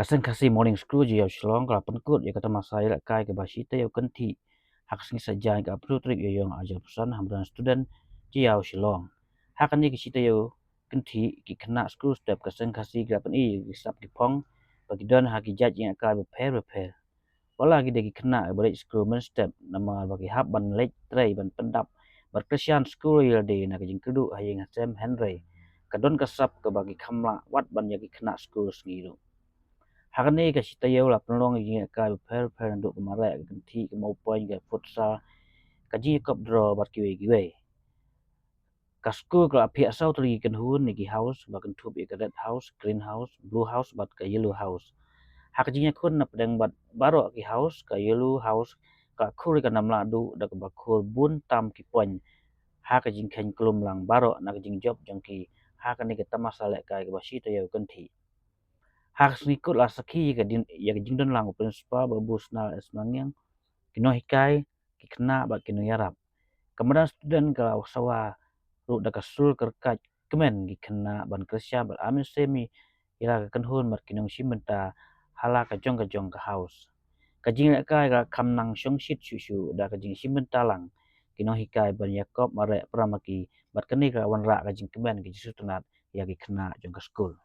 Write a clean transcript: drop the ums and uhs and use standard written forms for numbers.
Kasing kasi morning school je yaw shlong kala penkut ya kata masai la kai ke basita yaw kenti hak sing sajan ka prutrik yong ajar pesan hamdan student je yaw shlong hak ni kisita yaw kenti ki kena school step kasing kasi grapan i sap ki pong bagi don hak ki jaj yang kai repair wala gi de ki kena balik school men step nama bagi hab ban lek tray ban pendap bar Christian school yel de na jing kudu hayeng sem henry kadon kasap ke bagi kamla wat ban ya ki kena school sengiru Hakani ka sita yau la penlong yi ka per nduk kemare kenti ke mau poin ke futsal ka ji kop draw bat kiwe ka school ka pia sau tri kan hun ni ki house ba kan thup ka red house green house blue house bat ka yellow house hak ji kun na pedang bat baro ki house ka yellow house ka khur ka nam la du da ka ba khur bun tam ki poin ha ka jing khen klum lang baro na ka jing job jang ki ha ka ni ka tamasa le ka ba sita yau kan thi Hak ikut lah saki ka din ya jing don lang principal babus na esmangyang kino hikai ki kena ba kino yarap kemudian student kalau sawa ru da kasul kerkat kemen ki kena ban krisya ba amin semi ila ka kanhun mar kinong simenta hala ka jong ka house ka jing ka ka kamnang shong shit shu da ka jing simenta lang kino hikai ban yakob mare pramaki bat kani ka wan ra ka jing kemen ki sutunat ya ki kena jong ka school